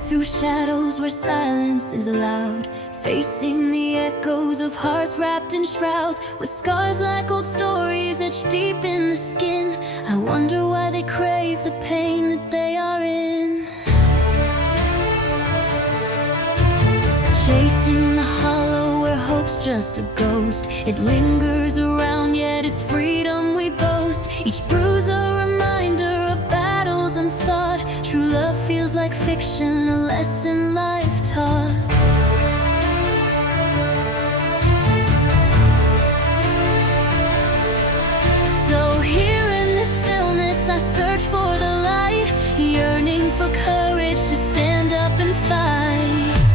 through shadows where silence is loud, facing the echoes of hearts wrapped in shrouds, with scars like old stories etched deep in the skin. I wonder why they crave the pain that they are in. Chasing the hollow where hope's just a ghost. It lingers around, yet it's freedom we boast. Each bruise a reminder of battles unthought. True love feels like fiction, a lesson life taught. So here in this stillness I search for the light, yearning for courage to stand up and fight.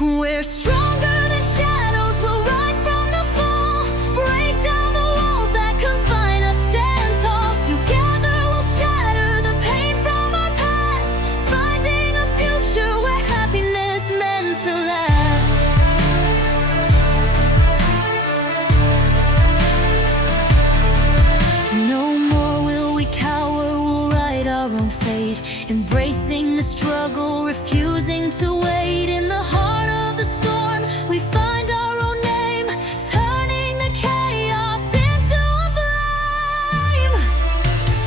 We're stronger than shadows, we'll rise from the fall, break down the walls that confine us, stand tall. Together we'll shatter the pain from our past, finding a future where happiness meant to last. No more will we cower, we'll write our own fate, embracing the struggle, refusing to wait. In the heart of the storm, we find our own name, turning the chaos into a flame.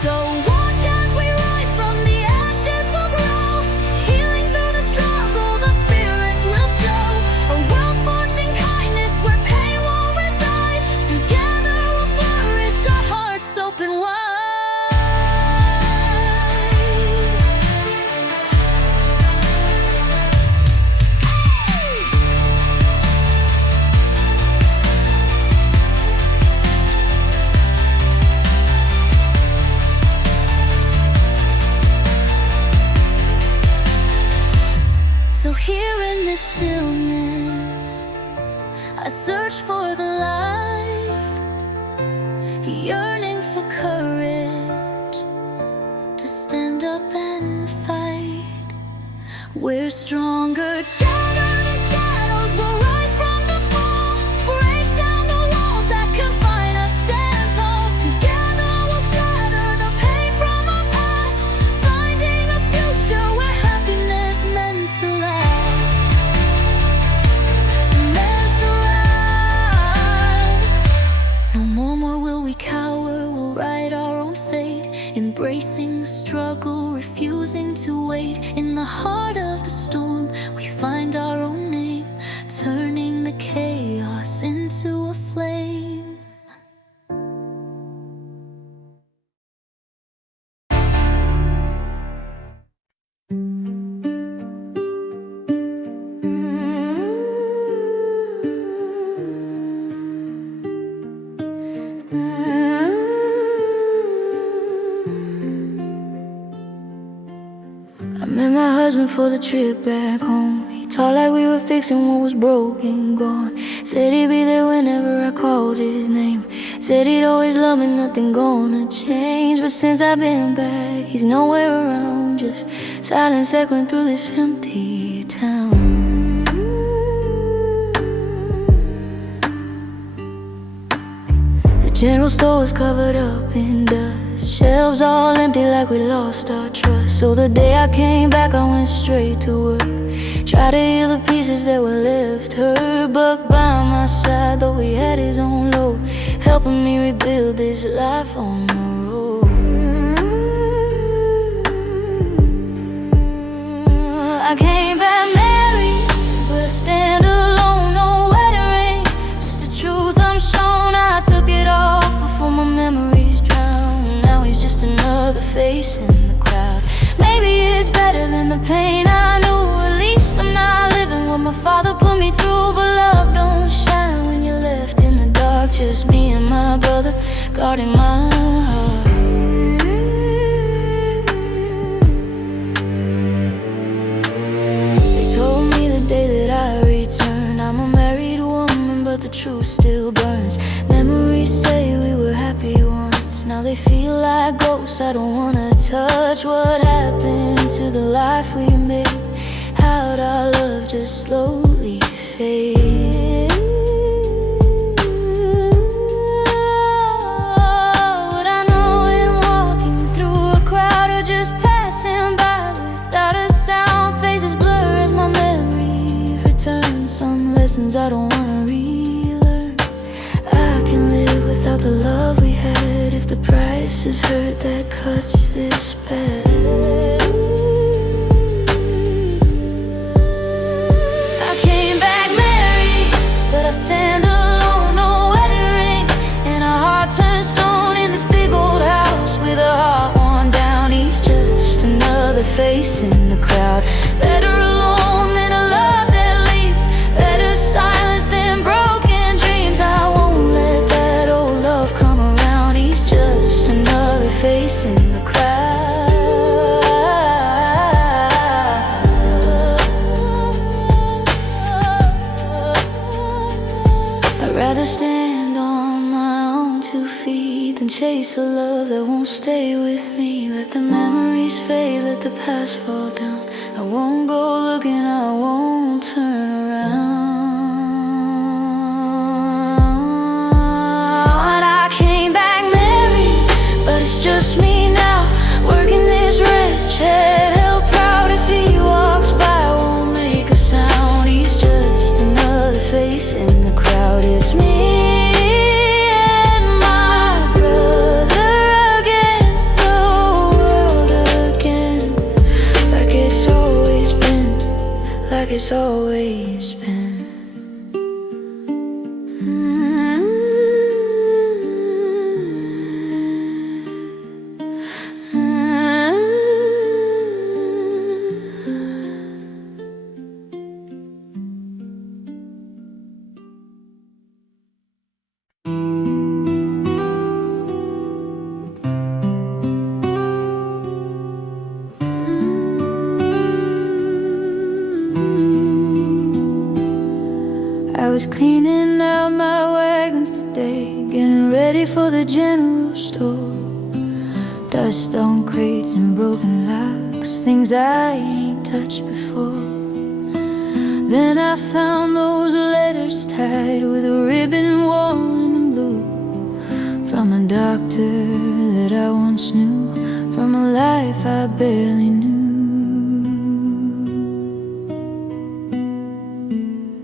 So watch as we rise from the ashes, we'll grow, healing through the struggles our spirits will show. A world forged in kindness where pain won't reside. Together we'll flourish, our hearts open wide. So here in this stillness, I search for the light, yearning for courage to stand up and fight. We're stronger together than shadows, we'll rise from the fall, break down the walls that confine us, stand tall. Together we'll shatter the pain from our past, finding a future where happiness meant to last. Meant to last. No more will we cower, we'll write our own fate, embracing the struggle, refusing to wait. In the heart of the storm, we find our own name, turning the chaos into a flame. I met my husband for the trip back home. He talked like we were fixing what was broken, gone. Said he'd be there whenever I called his name. Said he'd always love me, nothing gonna change. But since I've been back, he's nowhere around. Just silence echoing through this empty town. The general store was covered up in dust, shelves all empty like we lost our trust. So the day I came back, I went straight to work, tried to heal the pieces that were left hurt. Buck by my side, though he had his own load, helping me rebuild this life on the road. I came back married, but I stand alone, no wedding ring, just the truth I'm shown. I took it off before my memories drown. Now he's just another face in the crowd. Maybe it's better than the pain I knew. At least I'm not living what my father put me through. But love don't shine when you're left in the dark, just me and my brother guarding my heart. They told me the day that I return, I'm a married woman, but the truth still burns. Memories say we were happy once, now they feel like ghosts. I don't wanna touch what happened to the life we made. How'd our love just slowly fade? Would I know him walking through a crowd, or just passing by without a sound? Face voice is heard that cuts this bad. I came back married, but I stand alone, no wedding ring, and a heart turned stone in this big old house with a heart worn down. He's just another face in the crowd. Better alone than a love that leaves, better silence than broken dreams. I won't let that old love come around. He's just another face in the crowd. I'd rather stand on my own 2 feet than chase a love that won't stay with me. Let the memories fade, let the past fall down. I won't go looking, I won't turn around. I came back married, but it's just me now, working this wrench, head held proud. If he walks by, won't make a sound. He's just another face in the crowd. It's me and my brother against the world again, like it's always been, like it's always been. I was cleaning out my wagons today, getting ready for the general store. Dust on crates and broken locks, things I ain't touched before. Then I found those letters tied with a ribbon worn in blue, from a doctor that I once knew, from a life I barely knew.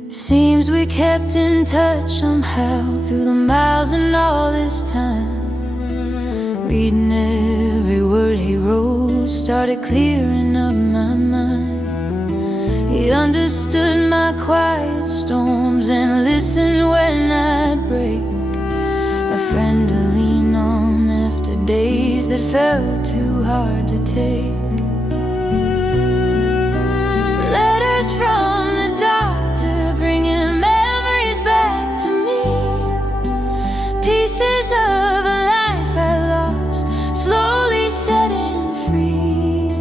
Seems we kept in touch somehow through the miles and all this time. Reading every word he wrote started clearing up my mind. He understood my quiet storms and listened when I'd break, a friend to lean on after days that felt too hard to take. Letters from the doctor bringing memories back to me, pieces of a life I lost, slowly setting free.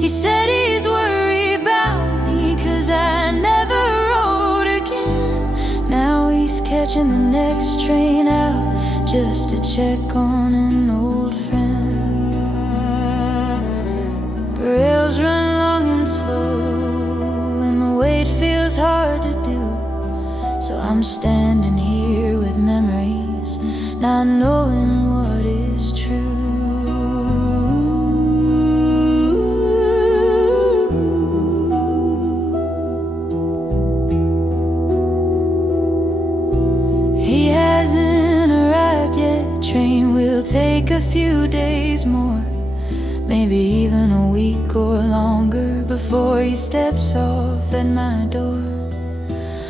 He said he's worried about me 'cause I never wrote again. Now he's catching the next train out just to check on an old friend. Rails run long and slow, it feels hard to do, so I'm standing here with memories, not knowing what is true. He hasn't arrived yet, train will take a few days more, maybe even a week or longer before he steps off at my door.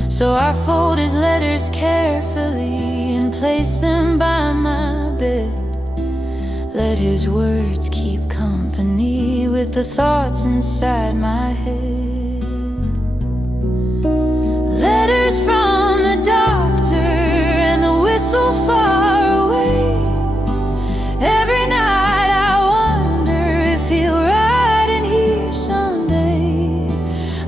So I fold his letters carefully and place them by my bed. Let his words keep company with the thoughts inside my head. Letters from the doctor and the whistle far away. Every night I wonder if he'll ride in here someday.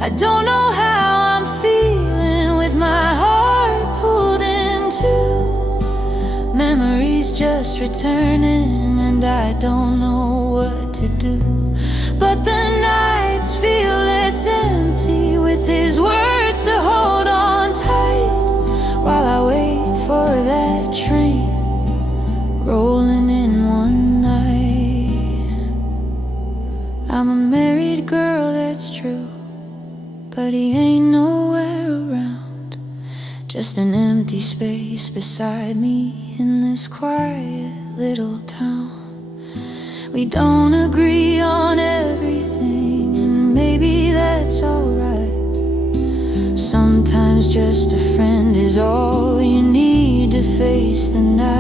I don't know how I'm feeling with my heart pulled in two. Memories just returning and I don't know what to do. But the nights feel less empty with his words to hold on tight, while I wait for that train rolling in one night. I'm a married girl, that's true, but he ain't nowhere around. Just an empty space beside me in this quiet little town. We don't agree on everything, and maybe that's alright. Sometimes just a friend is all you need to face the night.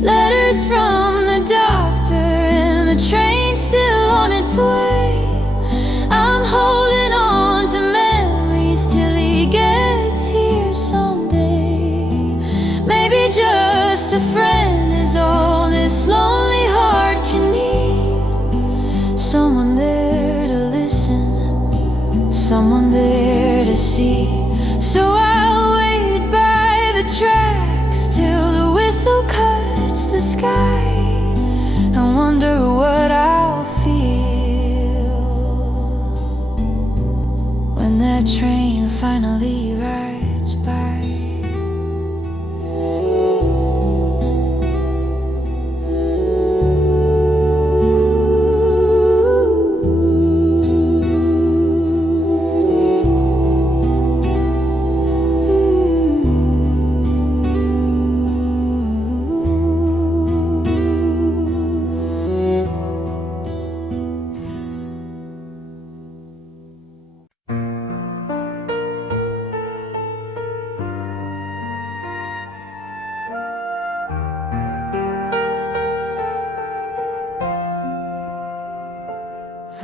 Letters from the doctor and the train still on its way. I'm holding on to memories till he gets here someday. Maybe just a friend is all this lonely heart can need. Someone there to listen, someone there to see. So I'll wait by the tracks till the whistle cuts the sky, and wonder what I'll feel when that train finally rides by.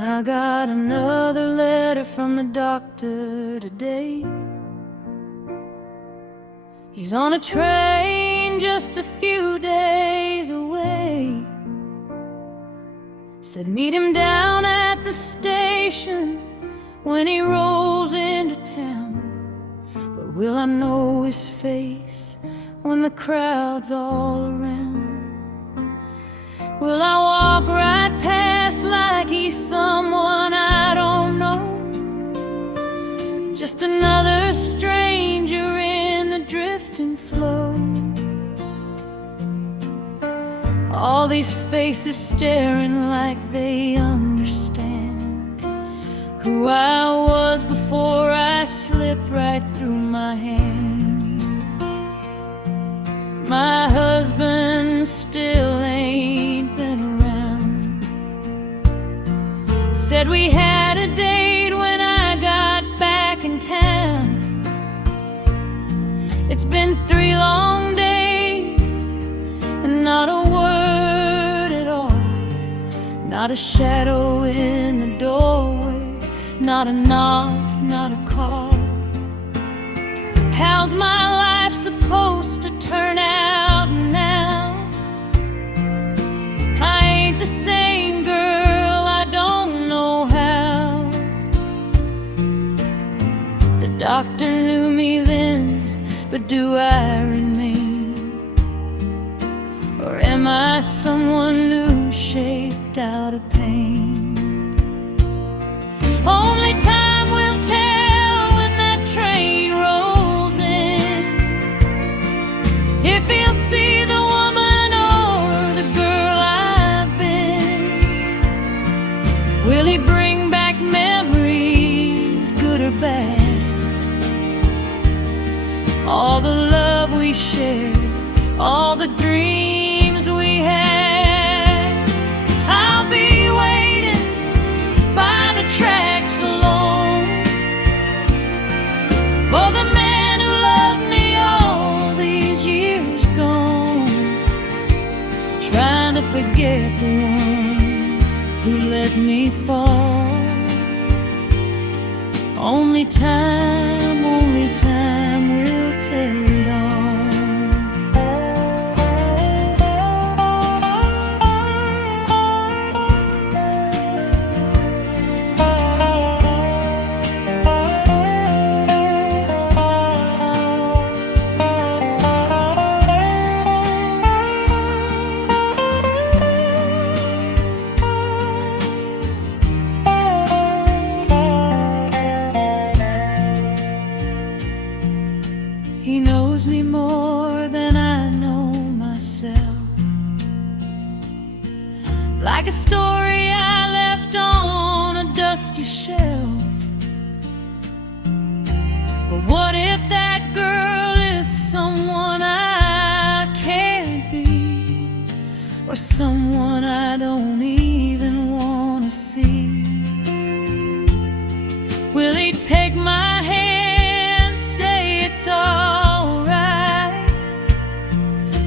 I got another letter from the doctor today. He's on a train just a few days away. Said meet him down at the station when he rolls into town. But will I know his face when the crowd's all around? Will I walk right past like he's someone I don't know? Just another stranger in the drifting flow. All these faces staring like they understand who I was before I slipped right through my hands. My husband still ain't been around. Said we had a date when I got back in town. It's been 3 long days and not a word at all. Not a shadow in the doorway, not a knock, not a call. How's my life supposed to turn out now? I ain't the same girl, I don't know how. The doctor knew me then, but do I remain? Or am I someone new shaped out of pain? Only time will tell when that train rolls in, if he'll see the woman or the girl I've been. Will he bring back memories, good or bad? All the love we shared, all the dreams we had. I'll be waiting by the tracks alone for the man who loved me all these years gone, trying to forget the one who let me fall. Only time will tell it all. He knows me more than I know myself, like a story I left on a dusty shelf. But what if that girl is someone I can't be? someone I don't even want to see? Will he take my hand, say it's all right,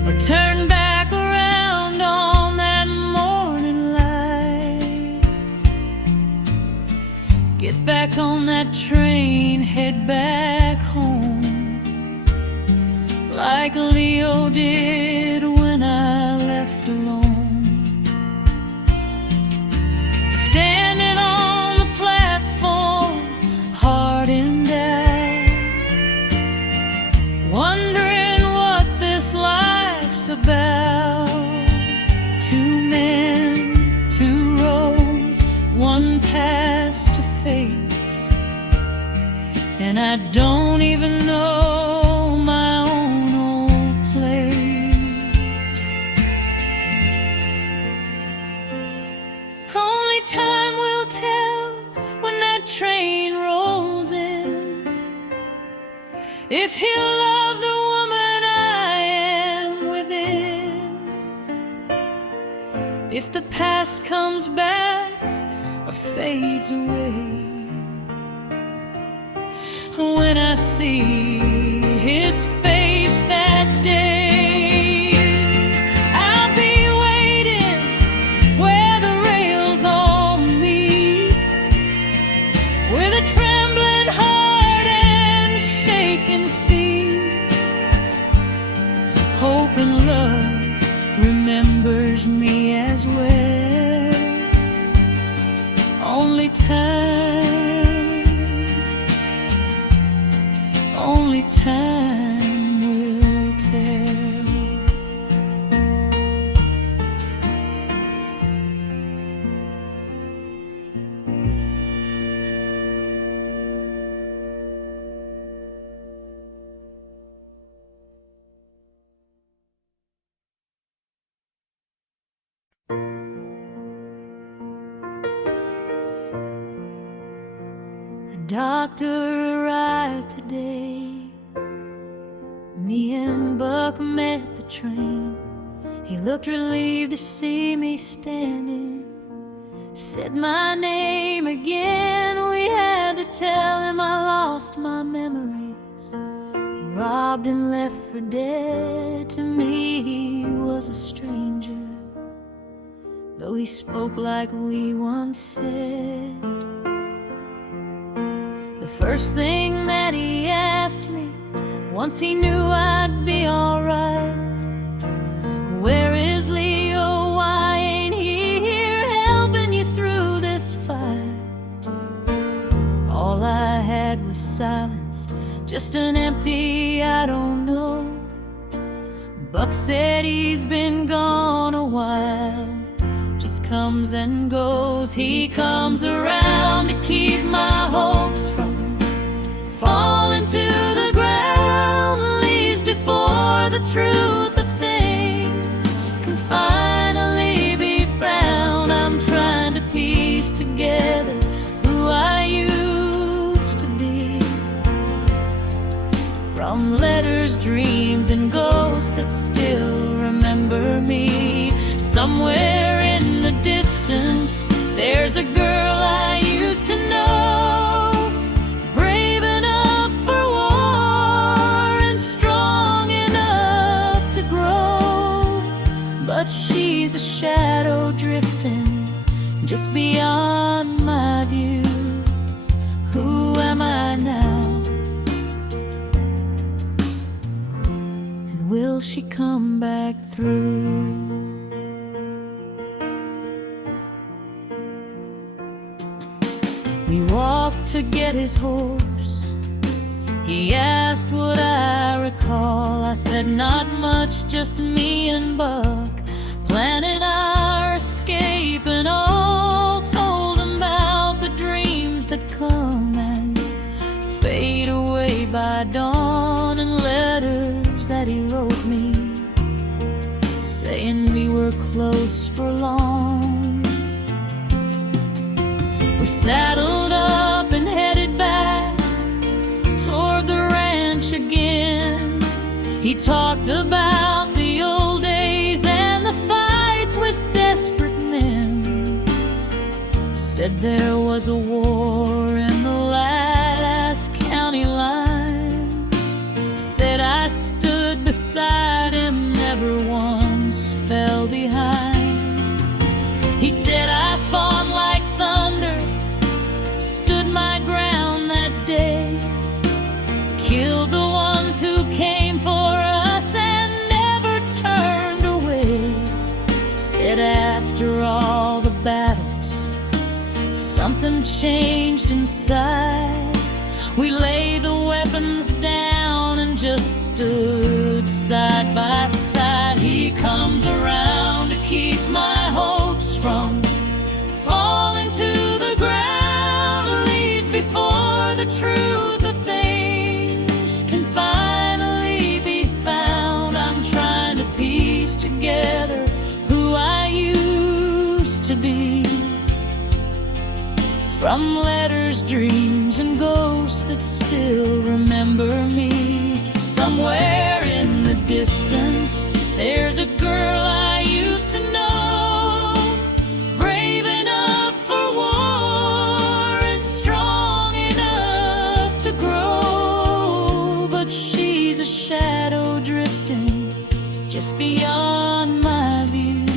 or turn back around on that morning light? Get back on that train, head back home, like Leo did when I left alone. Standing on the platform, heart in doubt, wondering what this life's about. Two men, two roads, one past to face, and I don't even know my own old place. Only time will tell when that train rolls in, if he'll love the woman I am within, if the past comes back or fades away. When I see his face that day, I'll be waiting where the rails all meet, with a trembling heart and shaking feet, hoping love remembers me as well. Only time will tell. The doctor arrived today. Me and Buck met the train. He looked relieved to see me standing, said my name again. We had to tell him I lost my memories, robbed and left for dead. To me he was a stranger, though he spoke like we once said. The first thing that he asked me, once he knew I'd be alright, where is Leo? Why ain't he here helping you through this fight? All I had was silence, just an empty I don't know. Buck said he's been gone a while, just comes and goes. He comes around to keep my hopes from falling to the ground, leaves before the truth of things can finally be found. I'm trying to piece together who I used to be, from letters, dreams, and ghosts that still remember me. Somewhere in the distance, there's a girl I used to know, brave enough for war and strong enough to grow. But she's a shadow drifting just beyond my view. Who am I now? And will she come back through? We walked to get his horse. He asked would I recall. I said not much, just me and Buck planning our escape, and all told him about the dreams that come and fade away by dawn, and letters that he wrote me saying we were close for long. We saddled up and headed back toward the ranch again. He talked about the old days and the fights we Said there was a war in the last county line. Said I stood beside him, never once fell behind. He said I fought like thunder, stood my ground that day, killed the ones who came for us and never turned away. Said after all the battles, something changed inside. We laid the weapons down and just stood side by side. He comes around to keep my hopes from falling to the ground, leaves before the truth of things can finally be found. I'm trying to piece together who I used to be, from letters, dreams, and ghosts that still remember me. Somewhere in the distance, there's a girl I used to know, brave enough for war and strong enough to grow. But she's a shadow drifting just beyond my view.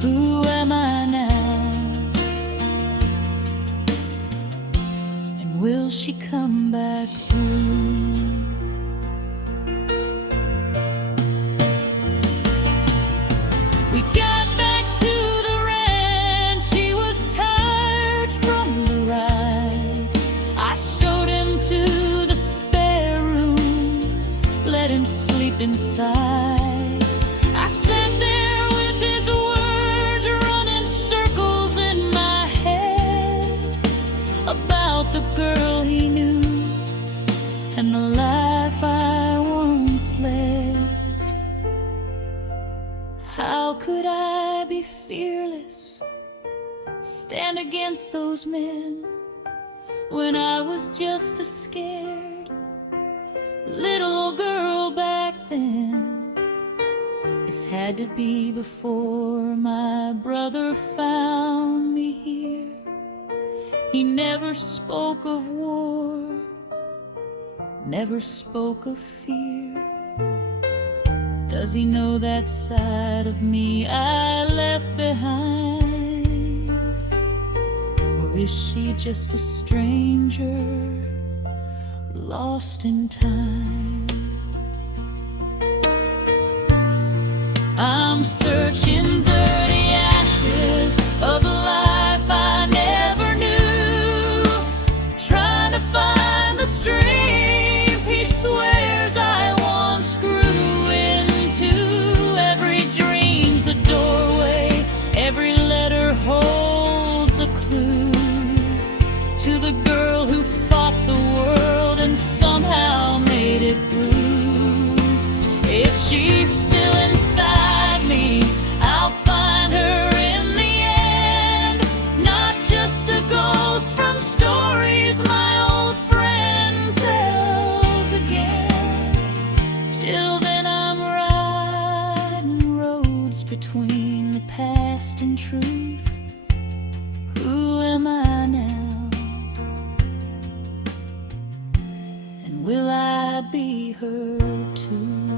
Who am I now? And will she come back through? We got back to the ranch, he was tired from the ride. I showed him to the spare room, let him sleep inside. I sat there with his words running circles in my head about the girl he knew and the life I once led. How could I be fearless, stand against those men, when I was just a scared little girl back then? This had to be before my brother found me here. He never spoke of war, never spoke of fear. Does he know that side of me I left behind? Or is she just a stranger lost in time? I'm searching dirty ashes of a life I never knew, trying to find the strength he swears I once grew into. Every dream's a doorway, every letter holds a clue to the girl who fought the world and somehow made it through. If she's still inside me, I'll find her in the end, not just a ghost from stories my old friend tells again. Till then I'm riding roads between the past and truth. Who am I now? And will I be her too?